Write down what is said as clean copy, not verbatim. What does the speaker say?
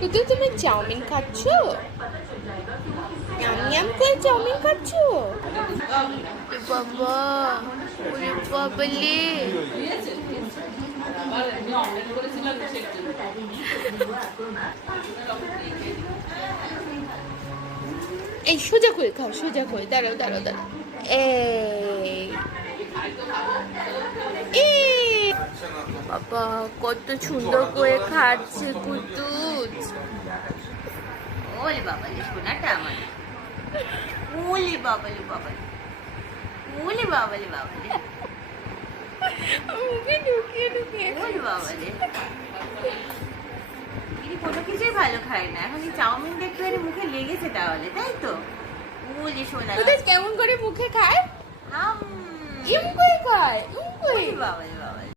কুতু তুমি চাউমিন খাচ্ছ? ইয়াম করে চাউমিন খাচ্ছ? বাবা, ওরে বাবলে। এই সোজা করে খাও, সোজা করে। দাঁড়াও দাঁড়াও দাঁড়াও। এই বাবা, কত সুন্দর করে খাচ্ছে কুতুজ। ওলে বাবালে সোনাটা আমার, ওলে বাবালে বাবালে, ওলে বাবালে বাবালে, মুখে ঢুকিয়ে ঢুকিয়ে। ওলে বাবালে। তিনি কোনো কিছুই ভালো খায় না, এখন এই চাউমিন দেখতে পেরে মুখে লেগেছে তাহলে, তাই তো? ওলে সোনা কুতুজ কেমন করে মুখে খায়? হাম, ইম করে খায়, ইম করে। ওলে বাবালে বাবালে।